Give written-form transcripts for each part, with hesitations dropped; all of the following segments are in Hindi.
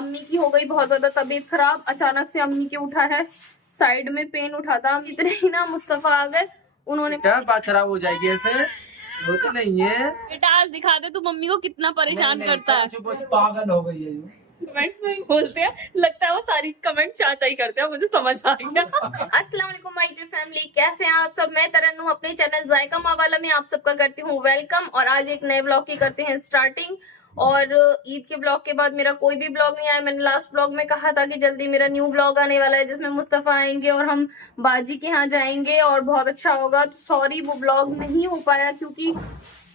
अम्मी की हो गई बहुत ज्यादा तबीयत खराब। अचानक से अम्मी के उठा है साइड में पेन उठा था। हम इतने ही ना मुस्तफा आ गए, उन्होंने क्या बात खराब हो जाएगी ऐसे, वो तो नहीं है। बेटा आज दिखा दे तू मम्मी को कितना परेशान करता है। पागल हो गई है। कमेंट्स में ही बोलते हैं, लगता है वो सारी कमेंट चाचा ही करते हैं, मुझे समझ आ गया। अस्सलाम वालेकुम माय डियर फैमिली, कैसे हैं आप सब। मैं तरन्नुम अपने चैनल जायका मावाला में आप सबका करती हूँ वेलकम। और आज एक नए ब्लॉग की करते हैं स्टार्टिंग। और ईद के ब्लॉग के बाद मेरा कोई भी ब्लॉग नहीं आया। मैंने लास्ट ब्लॉग में कहा था कि जल्दी मेरा न्यू ब्लॉग आने वाला है जिसमें मुस्तफा आएंगे और हम बाजी के यहाँ जाएंगे और बहुत अच्छा होगा। तो सॉरी वो ब्लॉग नहीं हो पाया क्योंकि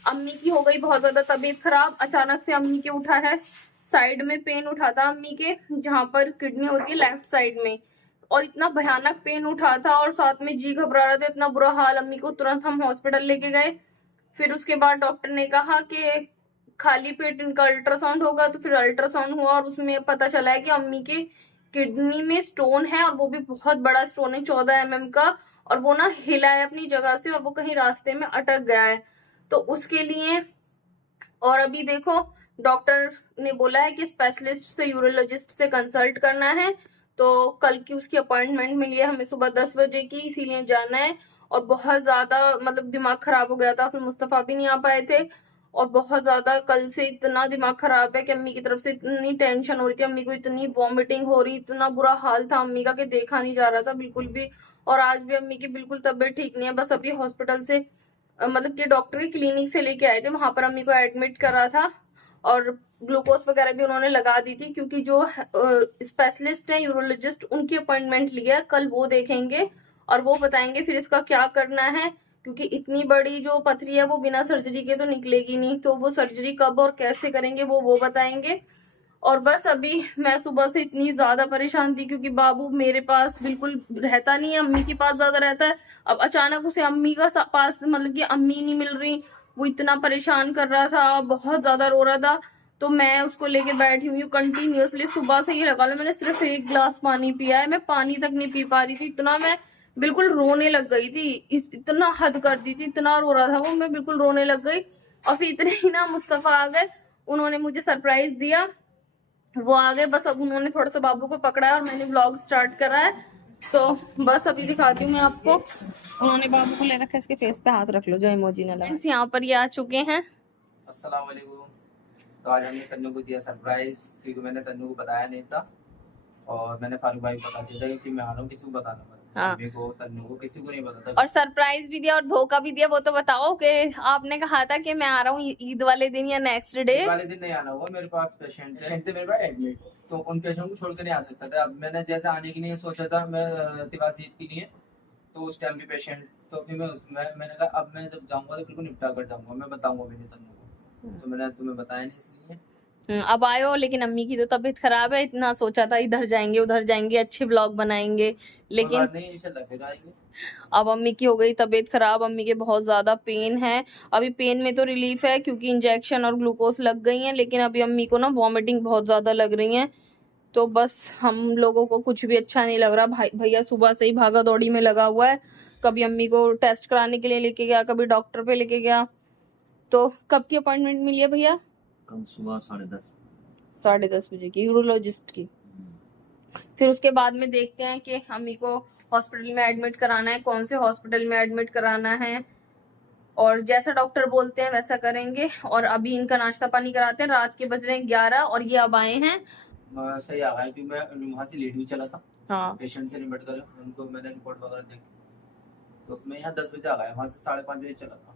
अम्मी की हो गई बहुत ज्यादा तबीयत खराब। अचानक से अम्मी के उठा है साइड में पेन उठा था अम्मी के, जहां पर किडनी होती है लेफ्ट साइड में, और इतना भयानक पेन उठा था और साथ में जी घबरा रहा था, इतना बुरा हाल। अम्मी को तुरंत हम हॉस्पिटल लेके गए। फिर उसके बाद डॉक्टर ने कहा कि खाली पेट इनका अल्ट्रासाउंड होगा। तो फिर अल्ट्रासाउंड हुआ और उसमें पता चला है कि अम्मी के किडनी में स्टोन है, और वो भी बहुत बड़ा स्टोन है, 14 mm का। और वो ना हिला है अपनी जगह से और वो कहीं रास्ते में अटक गया है। तो उसके लिए और अभी देखो डॉक्टर ने बोला है कि स्पेशलिस्ट से, यूरोलॉजिस्ट से कंसल्ट करना है। तो कल की उसकी अपॉइंटमेंट मिली है हमें सुबह 10 बजे की, इसीलिए जाना है। और बहुत ज्यादा मतलब दिमाग खराब हो गया था, फिर मुस्तफा भी नहीं आ पाए थे। और बहुत ज्यादा कल से इतना दिमाग खराब है कि अम्मी की तरफ से इतनी टेंशन हो रही थी, अम्मी को इतनी वॉमिटिंग हो रही, इतना बुरा हाल था अम्मी का कि देखा नहीं जा रहा था बिल्कुल भी। और आज भी अम्मी की बिल्कुल तबीयत ठीक नहीं है। बस अभी हॉस्पिटल से मतलब कि डॉक्टर के क्लिनिक से लेके आए थे, वहां पर अम्मी को एडमिट करा था और ग्लूकोज वगैरह भी उन्होंने लगा दी थी। क्योंकि जो स्पेशलिस्ट है यूरोलॉजिस्ट, उनकी अपॉइंटमेंट लिया, कल वो देखेंगे और वो बताएंगे फिर इसका क्या करना है। क्योंकि इतनी बड़ी जो पथरी है वो बिना सर्जरी के तो निकलेगी नहीं, तो वो सर्जरी कब और कैसे करेंगे वो बताएंगे। और बस अभी मैं सुबह से इतनी ज्यादा परेशान थी क्योंकि बाबू मेरे पास बिल्कुल रहता नहीं है, अम्मी के पास ज्यादा रहता है। अब अचानक उसे अम्मी का पास मतलब कि अम्मी नहीं मिल रही, वो इतना परेशान कर रहा था, बहुत ज्यादा रो रहा था। तो मैं उसको लेके बैठी हुई हूँ कंटिन्यूअसली, सुबह से ये लगा लो मैंने सिर्फ 1 गिलास पानी पिया है, मैं पानी तक नहीं पी पा रही थी। इतना मैं बिल्कुल रोने लग गई थी, इतना हद कर दी थी, इतना रो रहा था वो, मैं बिल्कुल रोने लग गई। और फिर इतने ही ना मुस्तफा आ गए, उन्होंने मुझे सरप्राइज दिया, वो आ गए। बस अब उन्होंने थोड़ा सा बाबू को पकड़ा है और मैंने व्लॉग स्टार्ट करा है। तो बस अभी दिखाती हूँ मैं आपको। उन्होंने बाबू को ले रखा है, इसके फेस पे हाथ रख लो जो इमोजी ना लगा। यहाँ पर ये आ चुके हैं। अस्सलाम वालेकुम। तो आज हमने तन्नू को दिया सरप्राइज, क्योंकि मैंने तन्नू को बताया नहीं था और मैंने फारूक भाई को बता दिया था कि मैं आ रहा हूँ, किसी को बताना मत। हाँ। मम्मी को, तन्नू को, किसी को नहीं बताता। और सरप्राइज भी दिया और धोखा भी दिया। वो तो बताओ कि आपने कहा था कि मैं आ रहा हूँ ईद वाले दिन या नेक्स्ट डे। ईद वाले दिन नहीं आना हुआ, मेरे पास पेशेंट थे मेरे पास एडमिट, तो उन पेशेंट को छोड़ के नहीं आ सकता था। अब मैंने जैसे आने के लिए सोचा था मैं तिवासी ईद के लिए, तो उस टाइम भी पेशेंट, तो फिर मैंने कहा अब मैं जब जाऊंगा तो बिल्कुल निपटा कर जाऊंगा, मैं बताऊंगा भी नहीं तन्नू को, तो मैंने तुम्हें बताया नहीं इसलिए। अब आयो, लेकिन अम्मी की तो तबीयत खराब है। इतना सोचा था इधर जाएंगे उधर जाएंगे, अच्छे व्लॉग बनाएंगे, लेकिन नहीं इंशाल्लाह फिर आएंगे। अब अम्मी की हो गई तबीयत खराब, अम्मी के बहुत ज्यादा पेन है। अभी पेन में तो रिलीफ है क्योंकि इंजेक्शन और ग्लूकोज लग गई हैं, लेकिन अभी अम्मी को ना वॉमिटिंग बहुत ज्यादा लग रही है। तो बस हम लोगों को कुछ भी अच्छा नहीं लग रहा। भैया सुबह से ही भागा दौड़ी में लगा हुआ है, कभी अम्मी को टेस्ट कराने के लिए लेके गया, कभी डॉक्टर पे लेके गया। तो कब की अपॉइंटमेंट मिली है भैया? कल सुबह 10:30 10:30 बजे की, यूरोलॉजिस्ट की। फिर उसके बाद में देखते हैं कि अम्मी को हॉस्पिटल में एडमिट कराना है, कौन से हॉस्पिटल में एडमिट कराना है, और जैसा डॉक्टर बोलते हैं वैसा करेंगे। और अभी इनका नाश्ता पानी कराते हैं। रात के बज रहे हैं 11 और ये अब आए हैं। सही आ गया, क्योंकि मैं वहाँ से लेट भी चला था। हाँ, पेशेंट से निपट कर उनको मैंने रिपोर्ट वगैरह देख, तो मैं यहाँ 10 बजे आ गया, वहाँ से 5:30 बजे चला था।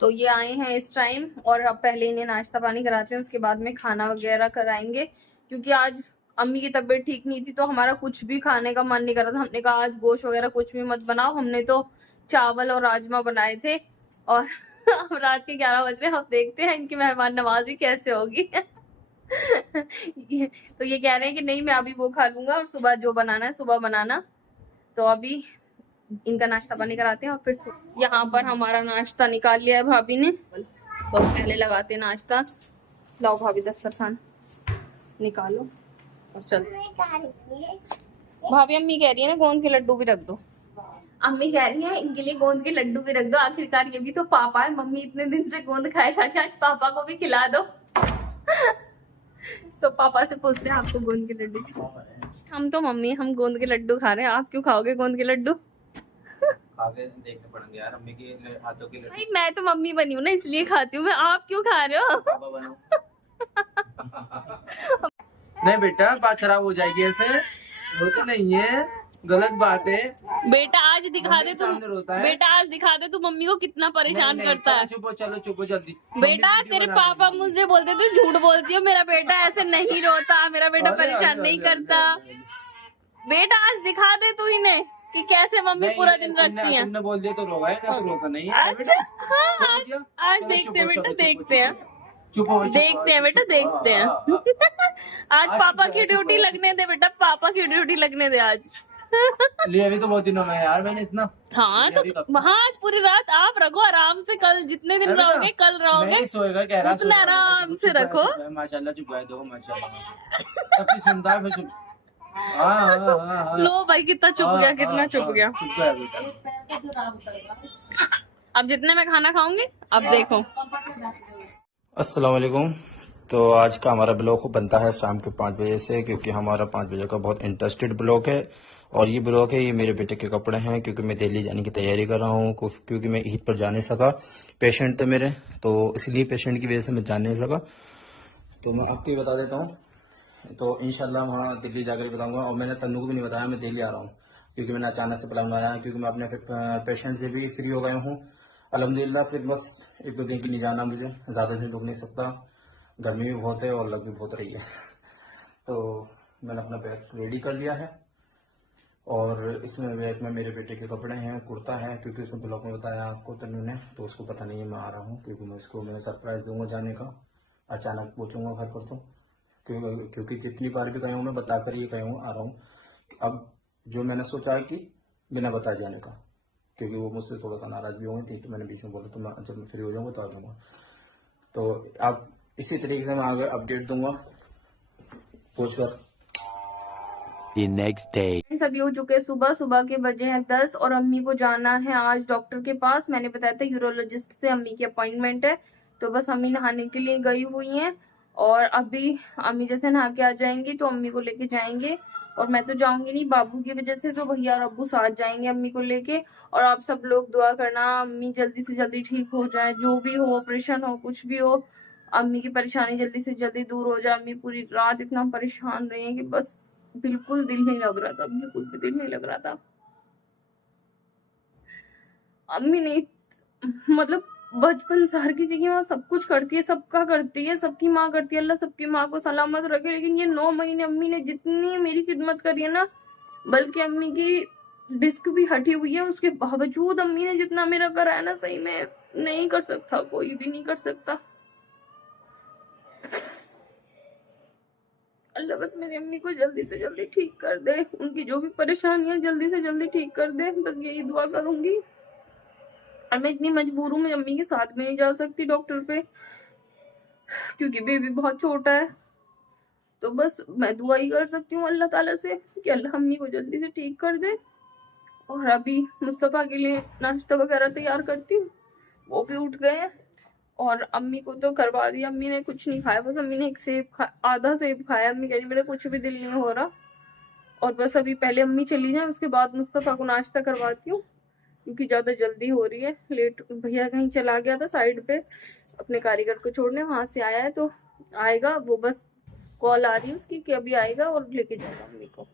तो ये आए हैं इस टाइम, और अब पहले इन्हें नाश्ता पानी कराते हैं, उसके बाद में खाना वगैरह कराएंगे। क्योंकि आज अम्मी की तबीयत ठीक नहीं थी तो हमारा कुछ भी खाने का मन नहीं कर रहा था। हमने कहा आज गोश्त वगैरह कुछ भी मत बनाओ, हमने तो चावल और राजमा बनाए थे। और अब रात के 11 बज रहे हैं, अब देखते हैं इनकी मेहमान नवाजी कैसे होगी। तो ये कह रहे हैं कि नहीं मैं अभी वो खा लूंगा और सुबह जो बनाना है सुबह बनाना। तो अभी इनका नाश्ता पानी कराते हैं और फिर यहाँ पर हमारा नाश्ता निकाल लिया है भाभी ने। तो पहले लगाते हैं नाश्ता। लाओ भाभी दस्तरखान निकालो और चल। भाभी अम्मी कह रही है ना गोंद के लड्डू भी रख दो। अम्मी कह रही है इनके लिए गोंद के लड्डू भी रख दो, आखिरकार ये भी तो पापा है। मम्मी इतने दिन से गोंद खाए खा के आज पापा को भी खिला दो। तो पापा से पूछते हैं आपको गोंद के लड्डू। हम तो मम्मी हम गोंद के लड्डू खा रहे हैं, आप क्यों खाओगे गोंद के लड्डू? आगे देखने पड़ेंगे यार मम्मी के हाथों के भाई मैं तो मम्मी बनी हूँ ना इसलिए खाती हूँ मैं, आप क्यों खा रहे हो? पापा बनो। नहीं बेटा बात खराब हो जाएगी, ऐसे होती नहीं है, गलत बात है। बेटा आज दिखा दे तुम, सामने रोता है। बेटा आज दिखा दे तू मम्मी को कितना परेशान नहीं, करता है। चुप हो, चलो चुप हो जल्दी। बेटा तेरे पापा मुझे बोलते थे झूठ बोलती हो, मेरा बेटा ऐसे नहीं रोता, मेरा बेटा परेशान नहीं करता। बेटा आज दिखा दे तू इन्हें कि कैसे मम्मी पूरा दिन रखती है। तुमने बोल दिया तो रोगा है ना, तो रोका नहीं। अच्छा हाँ, आज देखते हैं बेटा, देखते हैं, चुप हो, देखते हैं बेटा, देखते हैं। आज पापा की ड्यूटी लगने दे बेटा, पापा की ड्यूटी लगने दे आज। लिए अभी तो बहुत दिनों में यार मैंने इतना। हाँ तो हाँ आज पूरी रात आप रखो आराम से, कल जितने दिन रहोगे कल रहोगे सोएगा कह रहा, उतना आराम से रखो। माशाल्लाह चुप है, दो माशाल्लाह सबकी सुनता है फिर चुप। हाँ। लो भाई कितना चुप गया, कितना चुप गया। चुप है बेटा। अब जितने मैं खाना खाऊंगी अब देखो। अस्सलाम वालेकुम। तो आज का हमारा ब्लॉग बनता है शाम के 5 बजे से, क्योंकि हमारा 5 बजे का बहुत इंटरेस्टेड ब्लॉग है। और ये ब्लॉग है, ये मेरे बेटे के कपड़े हैं, क्योंकि मैं दिल्ली जाने की तैयारी कर रहा हूँ, क्योंकि मैं ईद पर जा नहीं सका। पेशेंट थे मेरे, तो इसलिए पेशेंट की वजह से मैं जा नहीं सका। तो मैं आपको बता देता हूँ, तो इंशाल्लाह वहाँ दिल्ली जाकर बताऊंगा। और मैंने तन्नू को भी नहीं बताया मैं दिल्ली आ रहा हूँ, क्योंकि मैंने अचानक से प्लान बनाया, क्योंकि मैं अपने पेशेंट से भी फ्री हो गया हूँ अल्हम्दुलिल्लाह। फिर बस 1-2 दिन की नहीं जाना, मुझे ज़्यादा दिन रुक नहीं सकता, गर्मी भी बहुत है और लग भी बहुत रही है। तो मैंने अपना बैग रेडी कर लिया है, और इसमें बैग में मेरे बेटे के कपड़े हैं, कुर्ता है, क्योंकि उसने ब्लॉग में बताया आपको तन्नू ने, तो उसको पता नहीं है मैं आ रहा हूँ, क्योंकि मैं सरप्राइज दूंगा जाने का, अचानक पूछूंगा घर पर। तो क्योंकि जितनी बार भी गया हूँ मैं बताकर ही गया हूँ आ रहा हूँ। अब जो मैंने सोचा है कि बिना बताए जाने का, क्योंकि वो मुझसे थोड़ा सा नाराज भी होंगे थी, तो मैंने बीच में बोला तो मैं जब मैं फ्री हो जाऊंगा तो आ जाऊंगा। तो अब इसी तरीके से मैं आगे अपडेट दूंगा पूछकर। The next day. सभी हो चुके हैं, सुबह सुबह के बजे हैं 10 और अम्मी को जाना है आज डॉक्टर के पास। मैंने बताया था यूरोलॉजिस्ट से अम्मी की अपॉइंटमेंट है, तो बस अम्मी नहाने के लिए गई हुई हैं। और अभी अम्मी जैसे नहा के आ जाएंगी तो अम्मी को लेके जाएंगे, और मैं तो जाऊंगी नहीं बाबू की वजह से, तो भैया और अब्बू साथ जाएंगे अम्मी को लेके। और आप सब लोग दुआ करना अम्मी जल्दी से जल्दी ठीक हो जाए, जो भी हो, ऑपरेशन हो, कुछ भी हो, अम्मी की परेशानी जल्दी से जल्दी दूर हो जाए। अम्मी पूरी रात इतना परेशान रही है कि बस बिल्कुल दिल नहीं लग रहा था, बिल्कुल भी दिल नहीं लग रहा था। अम्मी नहीं, मतलब बचपन से हर किसी की माँ सब कुछ करती है, सबका करती है, सबकी माँ करती है, अल्लाह सबकी माँ को सलामत रखे। लेकिन ये 9 महीने अम्मी ने जितनी मेरी खिदमत करी है ना, बल्कि अम्मी की डिस्क भी हटी हुई है, उसके बावजूद अम्मी ने जितना मेरा करा है ना, सही में नहीं कर सकता, कोई भी नहीं कर सकता। अल्लाह बस मेरी अम्मी को जल्दी से जल्दी ठीक कर दे, उनकी जो भी परेशानियां जल्दी से जल्दी ठीक कर दे, बस यही दुआ करूंगी। और मैं इतनी मजबूर हूँ, मैं अम्मी के साथ में नहीं जा सकती डॉक्टर पे, क्योंकि बेबी बहुत छोटा है। तो बस मैं दुआ ही कर सकती हूँ अल्लाह ताला से कि अल्लाह अम्मी को जल्दी से ठीक कर दे। और अभी मुस्तफ़ा के लिए नाश्ता वगैरह तैयार करती हूँ, वो भी उठ गए हैं। और अम्मी को तो करवा दिया, अम्मी ने कुछ नहीं खाया, बस अम्मी ने एक सेब आधा सेब खाया। अम्मी कह रही मेरा कुछ भी दिल नहीं हो रहा। और बस अभी पहले अम्मी चली जाए, उसके बाद मुस्तफ़ा को नाश्ता करवाती हूँ, क्योंकि ज़्यादा जल्दी हो रही है, लेट। भैया कहीं चला गया था साइड पे अपने कारीगर को छोड़ने, वहां से आया है, तो आएगा वो, बस कॉल आ रही है उसकी कि अभी आएगा और लेके जाएगा अम्मी को।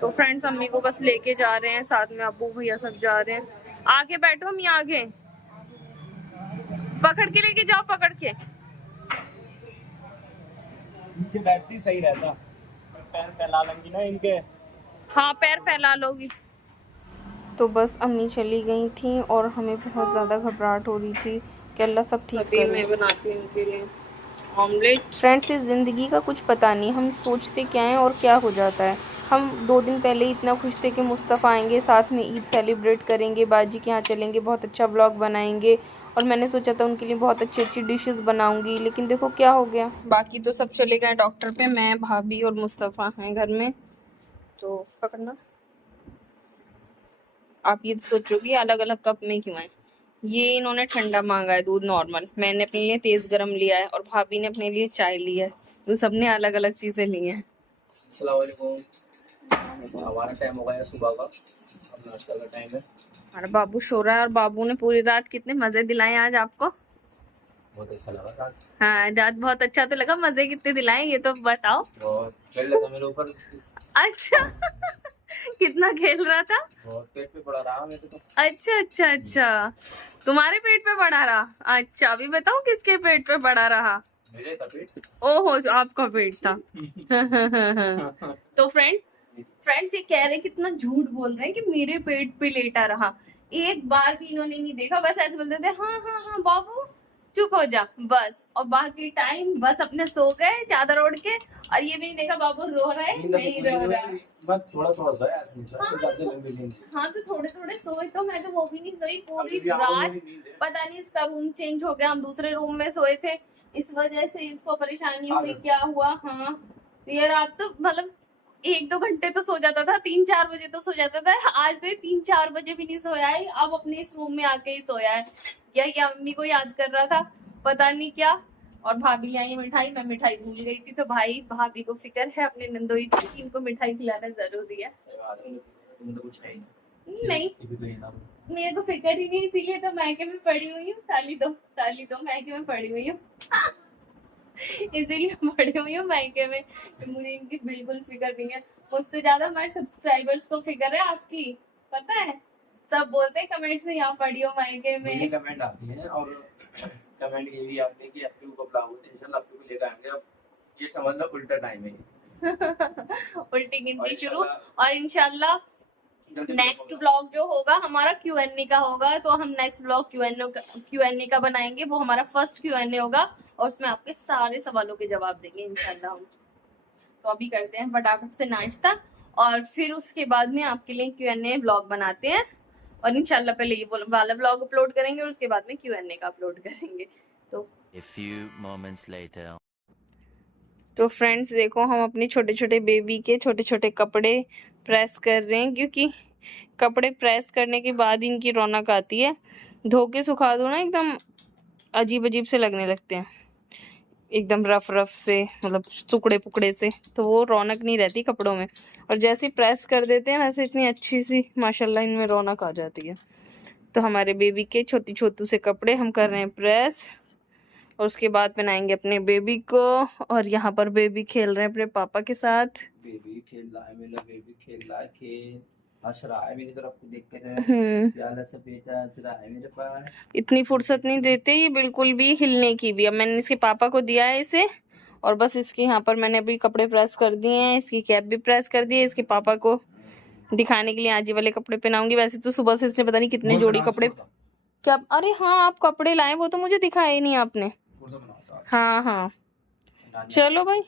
तो फ्रेंड्स अम्मी को बस लेके जा रहे हैं, साथ में अब्बू भैया सब जा रहे हैं। आगे बैठो अम्मी, आगे पकड़ के लेके जाओ, पकड़ के। नीचे बैठती सही रहता, पैर फैला लेंगी ना इनके। हाँ पैर फैला लोगी। तो बस अम्मी चली गई थी और हमें बहुत ज़्यादा घबराहट हो रही थी कि अल्लाह सब ठीक करे। मैं बनाती हूँ उनके लिए ऑमलेट। फ्रेंड्स इस ज़िंदगी का कुछ पता नहीं, हम सोचते क्या हैं और क्या हो जाता है। हम 2 दिन पहले इतना खुश थे कि मुस्तफ़ा आएंगे, साथ में ईद सेलिब्रेट करेंगे, बाजी के यहाँ चलेंगे, बहुत अच्छा व्लॉग बनाएंगे, और मैंने सोचा था उनके लिए बहुत अच्छी अच्छी डिशेस बनाऊंगी, लेकिन देखो क्या हो गया। बाकी तो सब चले गए डॉक्टर पे, मैं, भाभी और मुस्तफ़ा हैं घर में। तो पकड़ना, आप ये सोचोगे अलग अलग कप में क्यों है, ये इन्होंने ठंडा मांगा है दूध नॉर्मल, मैंने अपने लिए तेज गरम लिया है और भाभी ने अपने लिए चाय ली है, तो सबने अलग अलग चीजें ली हैं। अस्सलाम वालेकुम। हमारा टाइम हो गया है सुबह का, अब नाश्ता का टाइम है। हमारा बाबू सो रहा है और बाबू ने पूरी रात कितने मजे दिलाए आज आपको। बहुत अच्छा लगा था। हाँ रात बहुत अच्छा तो लगा, मजे कितने दिलाए ये तो बताओ। बहुत खेल रहा था मेरे ऊपर, अच्छा कितना खेल रहा था। बहुत पेट पे पड़ा रहा मेरे तो। अच्छा अच्छा अच्छा, तुम्हारे पेट पे पड़ा रहा। अच्छा अभी बताओ किसके पेट पे पड़ा रहा। मेरे था पेट। ओहो आपका पेट था। तो फ्रेंड्स ये कह रहे कितना झूठ बोल रहे हैं कि मेरे पेट पे लेटा रहा, एक बार भी इन्होंने नहीं देखा, बस ऐसे बोलते थे हाँ हाँ हाँ बाबू चुप हो जा बस, और बाकी टाइम बस अपने सो गए चादर ओढ़ के, और ये भी नहीं देखा बाबू रो रहा है नहीं रो रहा है। बस थोड़ा थोड़ा सोया, ऐसे नहीं सोया, ज्यादा लंबी नींद। हाँ तो थोड़े थोड़े सोए, तो मैं तो वो भी नहीं सोई पूरी अभी भी आंखों में रात। भी नींद है। पता नहीं इसका रूम चेंज हो गया, हम दूसरे रूम में सोए थे, इस वजह से इसको परेशानी हुई क्या हुआ। हाँ ये रात तो मतलब 1-2 घंटे तो सो जाता था, 3-4 बजे तो सो जाता था, आज तो 3-4 बजे भी नहीं सोया है, अब अपने इस रूम में आके ही सोया है। या अम्मी को याद कर रहा था पता नहीं क्या। और भाभी ले आई मिठाई, मैं मिठाई भूल गई थी, तो भाई भाभी को फिक्र है अपने नंदोई की कि इनको मिठाई खिलाना जरूरी है। तुम्हें तो कुछ है ही नहीं। नहीं किसी को ये ना बोलो। मेरे को फिक्र ही नहीं, इसीलिए तो मैके में पड़ी हुई हूँ, ताली दो मैके में पड़ी हुई हूँ। इसीलिए पड़ी हुई हूँ मैके में, मुझे इनकी बिल्कुल फिक्र नहीं है। मुझसे ज्यादा हमारे सब्सक्राइबर्स को फिक्र है आपकी, पता है सब बोलते हैं कमेंट्स में यहाँ पड़ी हो मैके मुझे में। कमेंट आती है और कमेंट ये भी आते हैं कि आपके को कब लाओगे, इंशाल्लाह आपके को लेकर आएंगे। अब ये समझ लो उल्टा टाइम है उल्टी और गिनती शुरू। इंशाल्लाह और इंशाल्लाह जल्दी नेक्स्ट व्लॉग जो होगा हमारा Q&A का होगा, तो हम नेक्स्ट व्लॉग Q&A का बनाएंगे, वो हमारा फर्स्ट Q&A होगा और उसमें आपके सारे सवालों के जवाब देंगे इंशाल्लाह हम। तो अभी करते हैं फटाफट से नाश्ता और फिर उसके बाद में आपके लिए Q&A व्लॉग बनाते हैं, और इंशाल्लाह पहले ये वाला व्लॉग अपलोड करेंगे और उसके बाद में Q&A का अपलोड करेंगे। तो A few moments later. तो फ्रेंड्स देखो हम अपनी छोटे छोटे बेबी के छोटे छोटे कपड़े प्रेस कर रहे हैं, क्योंकि कपड़े प्रेस करने के बाद इनकी रौनक आती है, धो के सुखा दो ना एकदम अजीब अजीब से लगने लगते हैं, एकदम रफ से, मतलब टुकड़े पुकड़े से, तो वो रौनक नहीं रहती कपड़ों में। और जैसे प्रेस कर देते हैं वैसे इतनी अच्छी सी माशाल्लाह इनमें रौनक आ जाती है। तो हमारे बेबी के छोटू से कपड़े हम कर रहे हैं प्रेस, और उसके बाद पहनाएंगे अपने बेबी को। और यहाँ पर बेबी खेल रहे हैं अपने पापा के साथ। बेबी खेल रहा है, मेरा बेबी खेल रहा है, खेल हंस रहा है मेरी तरफ को देख कर, प्याला सा बेटा हंस रहा है मेरे पास। इतनी फुर्सत नहीं देते ये बिल्कुल भी हिलने की भी। अब मैंने इसके पापा को दिया है इसे, और बस इसके यहाँ पर मैंने अभी कपड़े प्रेस कर दिए हैं, इसकी कैप भी प्रेस कर दी है, इसके पापा को दिखाने के लिए आज ये वाले कपड़े पहनाऊंगी। वैसे तो सुबह से इसने पता नहीं कितने जोड़ी कपड़े क्या। अरे हाँ आप कपड़े लाए, वो तो मुझे दिखाए नहीं आपने। हाँ हाँ चलो भाई,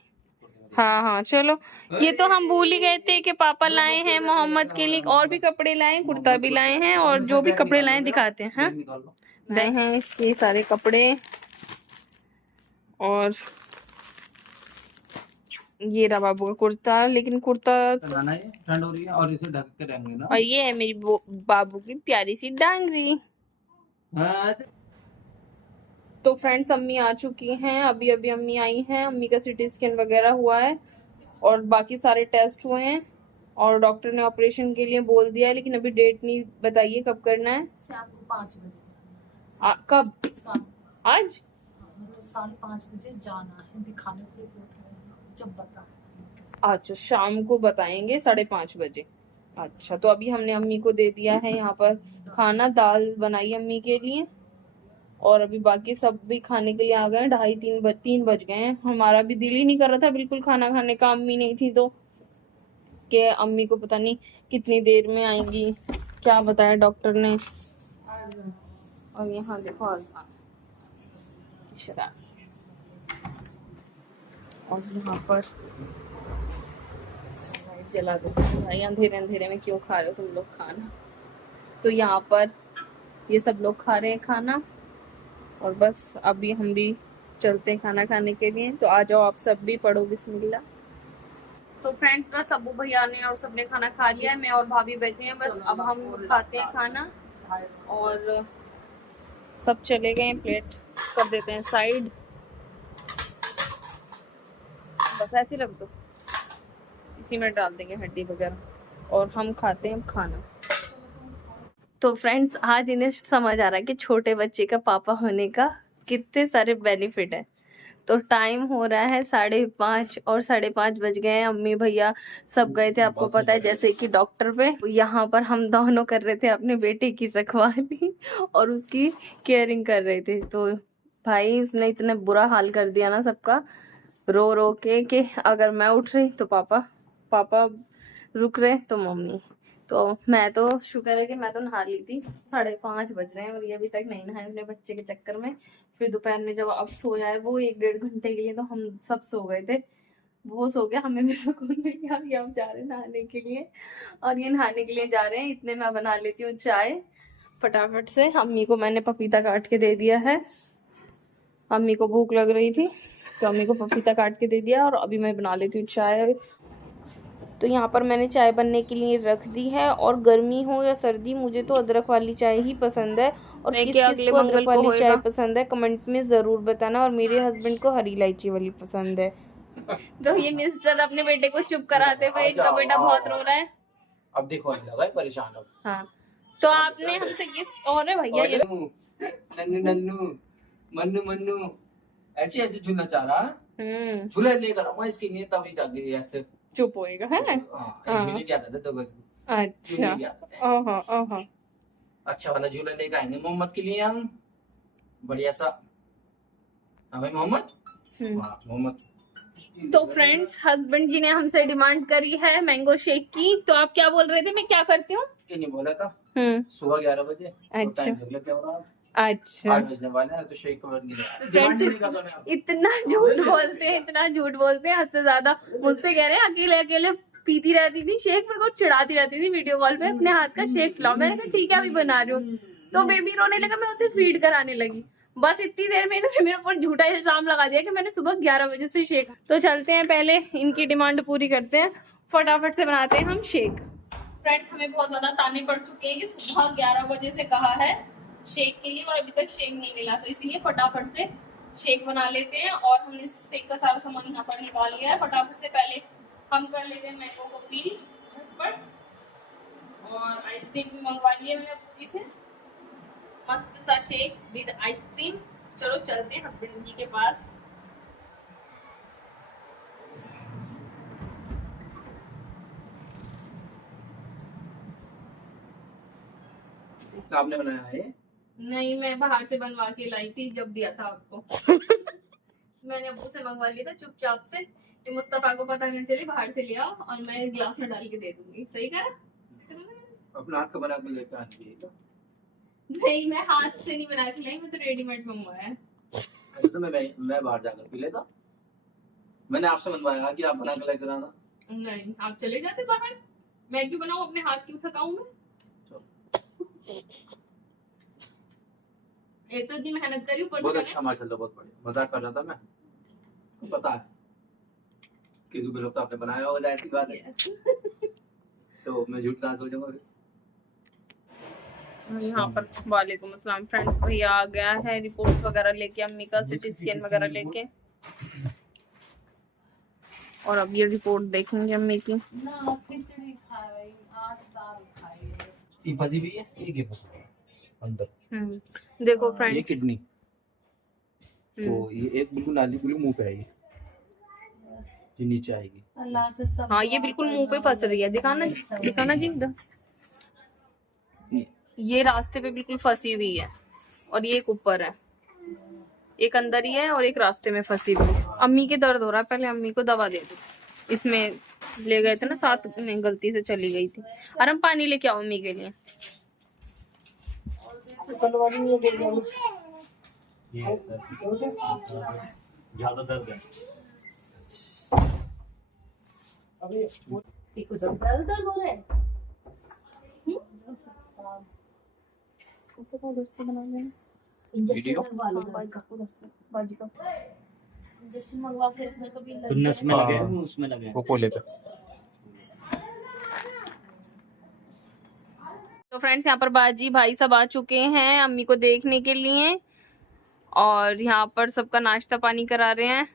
हाँ हाँ चलो। ये तो हम भूल ही गए थे कि पापा लाए हैं मोहम्मद के लिए और भी कपड़े लाए, कुर्ता भी लाए हैं, और जो भी कपड़े लाए दिखाते हैं। हाँ वह हैं इसके सारे कपड़े, और ये रहा बाबू का कुर्ता, लेकिन कुर्ता बनाना है, ठंड हो रही है और इसे ढक के रहेंगे ना। और ये है मेरी बाबू की प्यारी सी डांगरी। हाँ, तो फ्रेंड्स अम्मी आ चुकी हैं, अभी अभी अम्मी आई हैं, अम्मी का सीटी स्कैन वगैरह हुआ है और बाकी सारे टेस्ट हुए हैं, और डॉक्टर ने ऑपरेशन के लिए बोल दिया है, लेकिन अभी डेट नहीं बताइए कब करना है। शाम को 5 बजे कब? शाम आज? मतलब 5:30 बजे जाना है दिखाने को, रिपोर्ट जब बता। अच्छा शाम को बताएंगे 5:30 बजे। अच्छा तो अभी हमने अम्मी को दे दिया है यहाँ पर खाना, दाल बनाई अम्मी के लिए, और अभी बाकी सब भी खाने के लिए आ गए हैं। 2:30-3 बज गए हैं। हमारा भी दिल ही नहीं कर रहा था बिल्कुल खाना खाने का, अम्मी नहीं थी तो, कि अम्मी को पता नहीं कितनी देर में आएंगी, क्या बताया डॉक्टर ने। और यहाँ देखो और यहाँ पर लाइट जला दो भाई, अंधेरे अंधेरे में क्यों खा रहे हो तुम लोग खाना। तो यहाँ पर ये सब लोग खा रहे हैं खाना, और बस अभी हम भी चलते हैं खाना खाने के लिए। तो आ जाओ आप सब भी, पढ़ो बिस्मिल्लाह। तो फ्रेंड्स बस अबू भैया ने और सबने खाना खा लिया है, मैं और भाभी बैठे हैं, बस अब हम खाते हैं खाना। और सब चले गए, प्लेट कर देते हैं साइड, बस ऐसे रख दो, इसी में डाल देंगे हड्डी वगैरह और हम खाते हैं खाना। तो फ्रेंड्स आज इन्हें समझ आ रहा है कि छोटे बच्चे का पापा होने का कितने सारे बेनिफिट है। तो टाइम हो रहा है 5:30 और 5:30 बज गए हैं। अम्मी भैया सब गए थे, आपको पता है, जैसे कि डॉक्टर पे। यहाँ पर हम दोनों कर रहे थे अपने बेटे की रखवाली और उसकी केयरिंग कर रहे थे। तो भाई उसने इतना बुरा हाल कर दिया ना सबका, रो रो के कि अगर मैं उठ रही तो पापा, पापा रुक रहे तो मम्मी। तो मैं तो शुक्र है कि मैं तो नहा ली थी। 5:30 बज रहे हैं और ये अभी तक नहीं नहाए अपने बच्चे के चक्कर में। फिर दोपहर में जब अब सोया है वो 1-1.5 घंटे के लिए, तो हम सब सो गए थे, वो सो गया, हमें भी सुकून मिल गया। अभी हम जा रहे हैं नहाने के लिए और ये नहाने के लिए जा रहे हैं। इतने मैं बना लेती हूँ चाय फटाफट से। अम्मी को मैंने पपीता काट के दे दिया है, अम्मी को भूख लग रही थी तो अम्मी को पपीता काट के दे दिया और अभी मैं बना लेती हूँ चाय। तो यहाँ पर मैंने चाय बनने के लिए रख दी है और गर्मी हो या सर्दी मुझे तो अदरक वाली चाय ही पसंद है। और किस किस को अदरक वाली चाय पसंद है कमेंट में ज़रूर बताना। और मेरे हस्बैंड को हरी इलायची वाली पसंद है। तो ये मिस्टर अपने बेटे को चुप कराते हुए, इनका बेटा बहुत रो रहा है। अब देखो लगा है परेशान हो। हाँ तो आपने हमसे किस और है भैया ये नन्नू नन्नू मन्नू मन्नू ऐसे ऐसे झूलना चाह रहा, झूले लेकर आऊंगा इसके लिए तभी जाके ऐसे चुप होएगा है। हाँ झूले क्या करते तो बस अच्छा ओहो ओहो अच्छा वाला झूला लेकर आएंगे मोहम्मद के लिए हम, बढ़िया सा। हाँ भाई मोहम्मद, हाँ मोहम्मद। तो फ्रेंड्स हस्बैंड जी ने हमसे डिमांड करी है मैंगो शेक की। तो आप क्या बोल रहे थे, मैं क्या करती हूँ? ये नहीं बोला था सुबह 11 बजे। अच्छा क्या हो रहा है? अच्छा 8 बजने वाले हैं तो शेक कवर नहीं है। फ्रेंड्स इतना झूठ बोलते हैं, इतना झूठ बोलते हैं हद से ज्यादा। मुझसे कह रहे हैं अकेले अकेले पीती रहती थी शेक, मेरे को चिढ़ाती रहती थी वीडियो कॉल पे, अपने हाथ का शेक लाओ। मैंने कहा ठीक है अभी बना रही हूँ। तो बेबी रोने लगा, मैं उसे फीड कराने लगी। बस इतनी देर में इन्होंने मेरे ऊपर झूठा इल्जाम लगा दिया कि मैंने सुबह 11 बजे से शेक। तो चलते हैं पहले इनकी डिमांड पूरी करते हैं, फटाफट से बनाते हैं हम शेक। फ्रेंड्स हमें बहुत ज्यादा ताने पड़ चुके हैं कि सुबह 11 बजे से कहा है शेक के लिए और अभी तक शेक नहीं मिला। तो इसीलिए फटाफट से शेक बना लेते हैं। और हमने शेक का सारा सामान यहाँ पर निकाल लिया है। फटाफट से पहले हम कर लेते हैं मैंगो को पील झटपट। और आइसक्रीम भी मंगवा ली है मैंने पूरी से, मस्त सा शेक विद आइसक्रीम। चलो चलते हैं हस्बैंड जी के पास। आपने बनाया है? नहीं मैं बाहर से बनवा के लाई थी जब दिया था आपको। मैंने अब्बू से मंगवा लिया था चुपचाप से कि मुस्तफा को पता नहीं चले, बाहर से लिया और मैं गिलास में डाल के दे दूंगी। सही कहा? अपना हाथ का बना के लेकर आनी चाहिए। तो नहीं मैं हाथ से नहीं बना के लाई, मैं तो रेडीमेड मंगवाया है। ऐसे तो मैं बाहर जाकर पी लेता। मैंने आपसे बनवाया कि आप बना के लेकर आना। नहीं आप चले जाते बाहर, मैं क्यों बनाऊं, अपने हाथ क्यों थकाऊं मैं? एक तो इतनी मेहनत करी ऊपर से बहुत अच्छा माशाल्लाह, बहुत बढ़िया। मजाक कर रहा था मैं, पता है क्योंकि भी लोग तो आपने बनाया होगा, जाहिर सी बात है। तो मैं झूठ कहाँ सोचूंगा। यहाँ पर वालेकुम अस्सलाम फ्रेंड्स, भैया आ गया है रिपोर्ट वगैरह लेके, अम्मी का सिटी स्कैन वगैरह लेके। और अब ये रिपोर्ट देखेंगे अम्मी की। ना खिचड़ी खा रही, आज दाल खाई है। ये फंसी हुई है, ये फंसी है अंदर। देखो ये फ्रेंड्स किडनी, तो ये एक बिल्कुल नाली बिल्कुल मुंह पे आएगी, ये नीचे आएगी। अल्लाह से सब हाँ ये बिल्कुल मुंह पे फंस रही है, दिखाना दिखाना जी इधर। ये रास्ते पे बिल्कुल फंसी हुई है और ये एक ऊपर है, एक अंदर ही है और एक रास्ते में फंसी हुई है। अम्मी के दर्द हो रहा है, पहले अम्मी को दवा दे दो। इसमें ले गए थे ना, साथ में गलती से चली गई थी। और हम पानी लेके आओ अम्मी के लिए। ज्यादा दर्द है दर्द हो रहा है। इंजेक्शन लगवा लो बाजी का, इंजेक्शन मंगवा के रखने को भी नस में लगे, उसमें लगे वो कोले पे। तो फ्रेंड्स यहाँ पर बाजी भाई सब आ चुके हैं अम्मी को देखने के लिए और यहाँ पर सबका नाश्ता पानी करा रहे हैं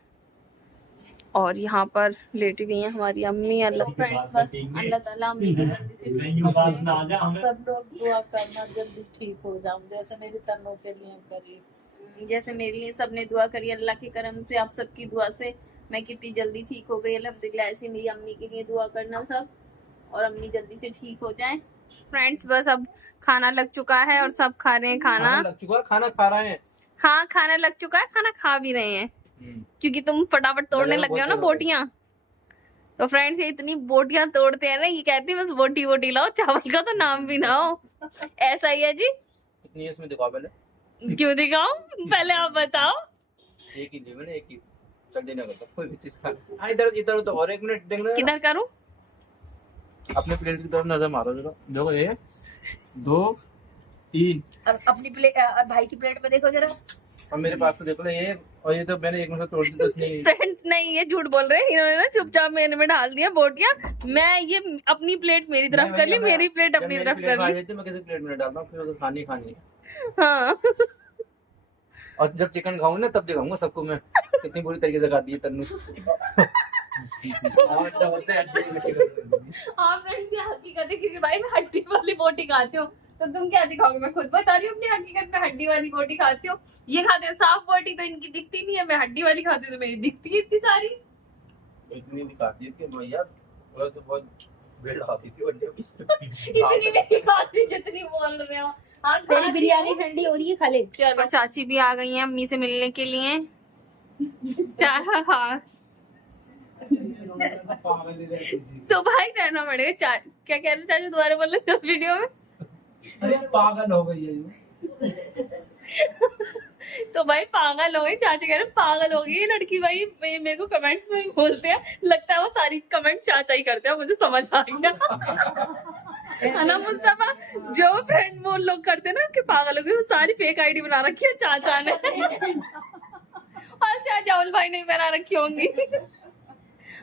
और यहाँ पर लेटी हुई हैं हमारी अम्मी। अल्लाह फ्रेंड्स बस अल्लाह ताला अम्मी को जल्दी से ठीक करे। सब लोग दुआ करना जल्दी ठीक हो जाऊं जैसे मेरी तन्नों के लिए करी, जैसे मेरे लिए सबने दुआ करी अल्लाह के करम से, आप सबकी दुआ से मैं कितनी जल्दी ठीक हो गई अल्हम्दुलिल्लाह। ऐसे मेरी अम्मी के लिए दुआ करना सब और अम्मी जल्दी से ठीक हो जाए। फ्रेंड्स बस अब खाना लग चुका है और सब खा रहे हैं खाना लग चुका है, खाना खा रहे हैं। हाँ खाना लग चुका है, खाना खा भी रहे हैं क्योंकि तुम फटाफट तोड़ने लग गए हो ना बोटियां। तो फ्रेंड्स ये इतनी बोटियां तोड़ते हैं ना, ये कहती है बस बोटी बोटी लाओ, चावल का तो नाम भी ना हो। ऐसा ही है जी। कितनी है इसमें दिखाओ पहले। क्यों दिखाऊं, पहले आप बताओ। एक ही दी मैंने, एक ही जल्दी ना करता कोई भी चीज खा। हाँ इधर इधर तो और 1 मिनट देखना, किधर करूं? अपने प्लेट की तरफ नजर मारो जरा। देखो 1 2 3 और अपनी प्लेट और भाई की प्लेट में देखो जरा। और मेरे पास तो देखो ये, और ये तो मैंने 1 मिनट तोड़ दी तो नहीं। फ्रेंड्स नहीं ये झूठ बोल रहे हैं, इन्होंने ना चुपचाप मेरे में डाल दिया बोटियां। मैं ये अपनी प्लेट मेरी तरफ कर ली, मेरी प्लेट अपनी तरफ कर ली। मैं किसी प्लेट में डालता हूँ फिर उसे खानी खानी है। हाँ और जब चिकन खाऊंगा ना तब दिखाऊंगा सबको मैं कितनी बुरी तरीके से खाती है तन्नू। हाँ फ्रेंड्स ये हकीकत है क्योंकि भाई मैं हड्डी वाली बोटी खाती हूँ, तो तुम क्या दिखाओगे? मैं खुद बता रही हूँ अपनी हकीकत में हड्डी वाली बोटी खाती हूँ। ये खाते हैं साफ बोटी तो इनकी दिखती नहीं है, मैं हड्डी वाली खाती हूँ तो मेरी दिखती है इतनी सारी। इतनी दिखाती है कि भैया वो तो बहुत भीड़ लगाती थी इतनी नहीं खाती जितनी बोल रहे हो। हाँ तेरी बिरयानी ठंडी हो रही है, खा ले। चलो चाची भी आ गई हैं अम्मी से मिलने के लिए। हाँ तो भाई रहना पड़ेगा। क्या कह रहे हो चाची, दोबारा बोल रहे वीडियो में? पागल हो गई है तो भाई पागल हो गई, चाचा कह रहे पागल हो गई ये लड़की। भाई मेरे को कमेंट्स में भी बोलते हैं, लगता है वो सारी कमेंट चाचा ही करते हैं, मुझे समझ आ गया है ना मुस्तफा। जो फ्रेंड वो लोग करते हैं ना कि पागल हो गई, वो सारी फेक आईडी बना रखी है चाचा ने और शायद जाउल भाई ने बना रखी होंगी।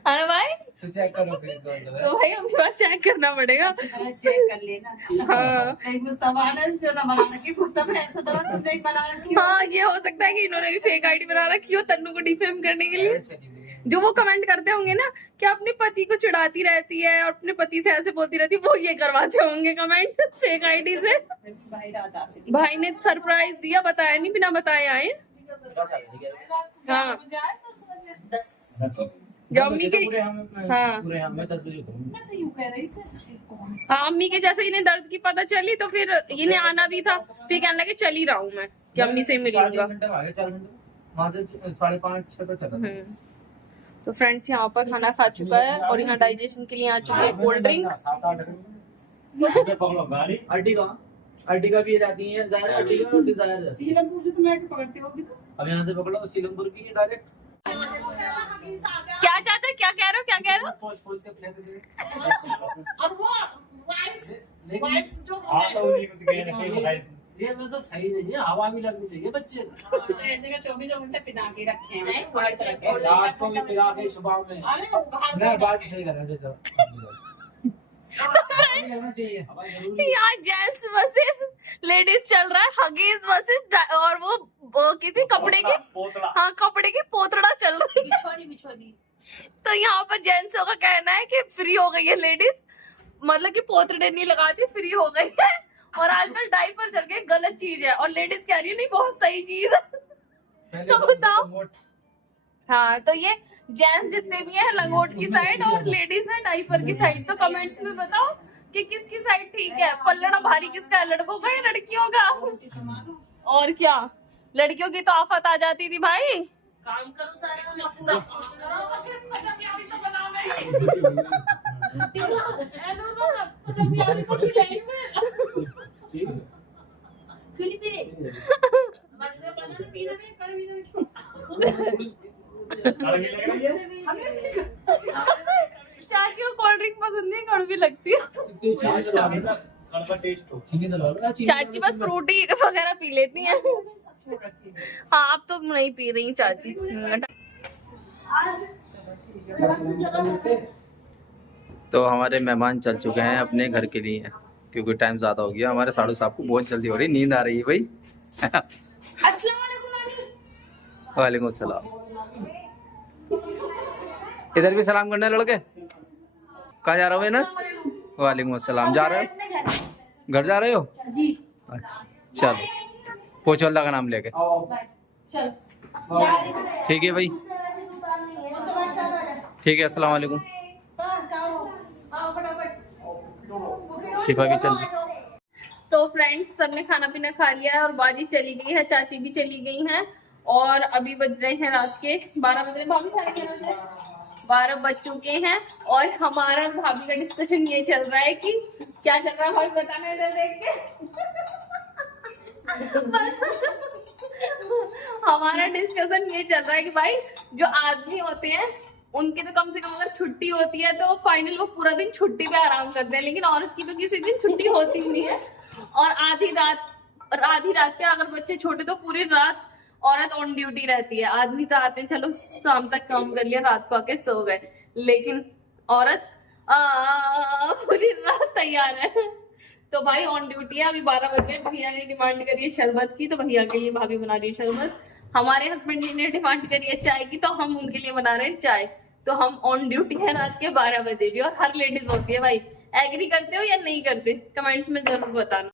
हाँ भाई तो चेक करो फिर तो भाई हम बार चेक करना पड़ेगा। चेक कर लेना। हाँ कहीं मुस्तफा ने जो ना बना रखी, मुस्तफा ऐसा तरह से नहीं बना रखी। हाँ ये हो सकता है कि इन्होंने भी फेक आईडी बना रखी हो तन्नू को डिफेम करने के लिए। जो वो कमेंट करते होंगे ना कि अपने पति को चिढ़ाती रहती है और अपने पति से ऐसे बोलती रहती है, वो ये करवाते होंगे कमेंट फेक आईडी से। भाई ने सरप्राइज दिया, बताया नहीं, बिना बताए आए। हाँ जो अम्मी के हाँ हाँ अम्मी के जैसे इन्हें दर्द की पता चली तो फिर इन्हें आना भी था, फिर कहने लगे चल ही रहा हूँ मैं कि अम्मी से मिलूंगा। 5:30-6 चला। तो फ्रेंड्स यहाँ पर खाना खा चुका है और यहाँ डाइजेशन के लिए आ चुके हैं कोल्ड ड्रिंक। पकड़ो गाड़ी। अर्टिगा भी जाती है, अर्टिगा और डिजायर। सीलमपुर से तो मेट्रो पकड़ती होगी। अब यहाँ से पकड़ो सीलमपुर की डायरेक्ट। क्या चाचा क्या कह रहे हो, क्या कह रहे हो? और वो वाइब्स जो ये मतलब सही नहीं है, हवा भी लगनी चाहिए बच्चे ऐसे का 24 घंटे पिला के रखे हैं। रात को भी पिला के सुबह में। ना बात सही कर रहे यहाँ जेंट्स वर्सेस लेडीज चल रहा है, हगीज वर्सेस और वो किसी कपड़े के हाँ कपड़े की पोतड़ा चल रही है। तो यहाँ पर जेंट्सों का कहना है कि फ्री हो गई है लेडीज, मतलब कि पोतड़े नहीं लगाती, फ्री हो गई है। और आजकल डायपर चल के गलत चीज है और लेडीज कह रही है नहीं बहुत सही चीज है। तो बताओ। हाँ तो ये जेंट्स जितने भी हैं लंगोट की साइड और लेडीज है डायपर की साइड। तो कमेंट्स में बताओ कि किसकी साइड ठीक है, पल्लड़ा भारी किसका है, लड़कों का या लड़कियों का? और क्या, लड़कियों की तो आफत आ जाती थी भाई। काम करो सारा पूरा चाची को कोल्ड ड्रिंक पसंद नहीं, कड़वी लगती है। चाची बस फ्रूटी वगैरह पी लेती हैं। हाँ आप तो नहीं पी रही चाची। तो हमारे मेहमान चल चुके हैं अपने घर के लिए। क्योंकि टाइम ज्यादा हो गया। हमारे साड़ू साहब को बहुत जल्दी हो रही, नींद आ रही है भाई। अस्सलाम वालेकुम नानी। वालेकुम सलाम। इधर भी सलाम करने लड़के। कहाँ जा रहे हो एनस? वालेकुम अस्सलाम। जा रहे हो? घर जा रहे हो? जी। अच्छा चलो, पोछो अल्लाह का नाम लेके। चल। ठीक है भाई, ठीक है। अस्सलाम वालेकुम। शिफा भी चल। तो फ्रेंड्स, सबने खाना पीना खा लिया है और बाजी चली गई है, चाची भी चली गई हैं और अभी बज रहे हैं रात के 12 बज रहे। भाभी साढ़े 11 बजे 12 बज चुके हैं और हमारा भाभी का डिस्कशन ये चल रहा है कि क्या चल रहा है भाई, बताना इधर देख के। हमारा डिस्कशन ये चल रहा है कि भाई जो आदमी होते हैं उनकी तो कम से कम अगर छुट्टी होती है तो फाइनल वो पूरा दिन छुट्टी पे आराम करते हैं, लेकिन औरत की तो किसी दिन छुट्टी होती नहीं है। और आधी रात के अगर बच्चे छोटे तो पूरी रात औरत ऑन ड्यूटी रहती है। आदमी तो आते हैं चलो शाम तक काम कर लिया, रात को आके सो गए, लेकिन औरत पूरी रात तैयार है। तो भाई ऑन ड्यूटी है। अभी 12 बज गए, भैया ने डिमांड करी है शरबत की तो भैया के लिए भाभी बना रही है शरबत। हमारे हस्बैंड जी ने डिमांड करी है चाय की तो हम उनके लिए बना रहे हैं चाय। तो हम ऑन ड्यूटी है रात के 12 बजे भी, और हर लेडीज होती है भाई। एग्री करते हो या नहीं करते? कमेंट्स में जरूर बताना।